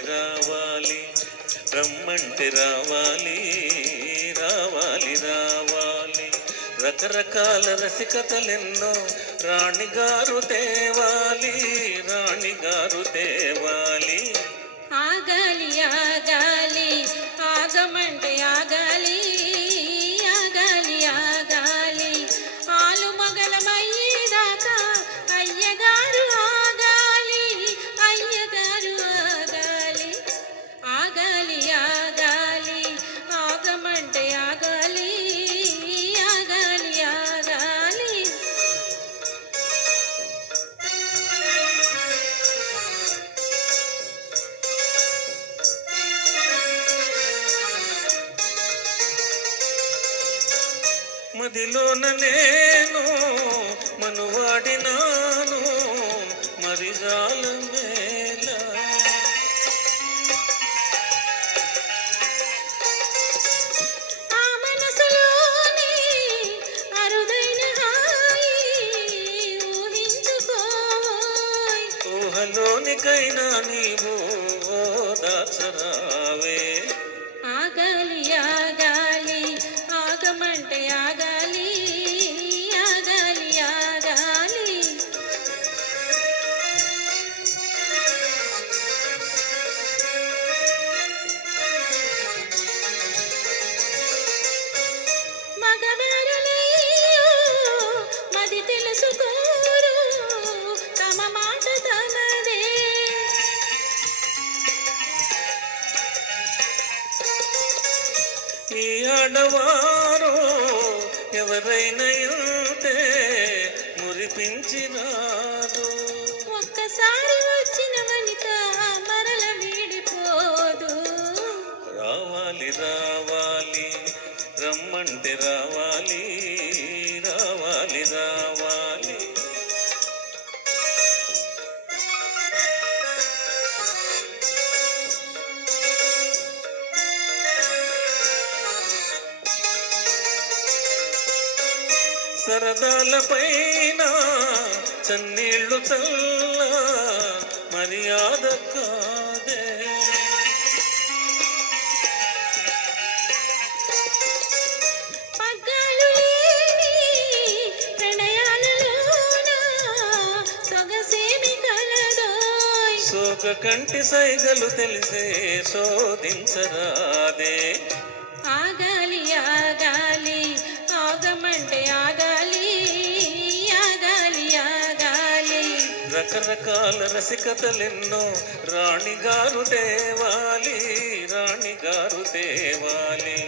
రావాలి రావాలి రమ్మంటే రావాలి రావాలి రావాలి. రకరకాల రసికతలెన్నో రాణిగారు తేవాలి రాణిగారు తేవాలి. ఆగాలి మదిలోన నేను మనువాడినాను మరి మేల ఊహించుకోయ్. ఊహలోనికైనా నీవు ఈ ఆడవారు ఎవరైనా ఉంటే మురిపించినారు. ఒక్కసారి వచ్చిన వనిత మరల వీడిపోదు. రావాలి రావాలి రమ్మంటే రావాలి. సరదాల పైన చన్నీళ్ళు చల్ల మర్యాద కాదే. సోక కంటి సైగలు తెలిసే శోధించరాదే. ఆగాలి రకరకాల రసికతలెన్నో రాణిగారు దేవాలి రాణిగారు దేవాలి.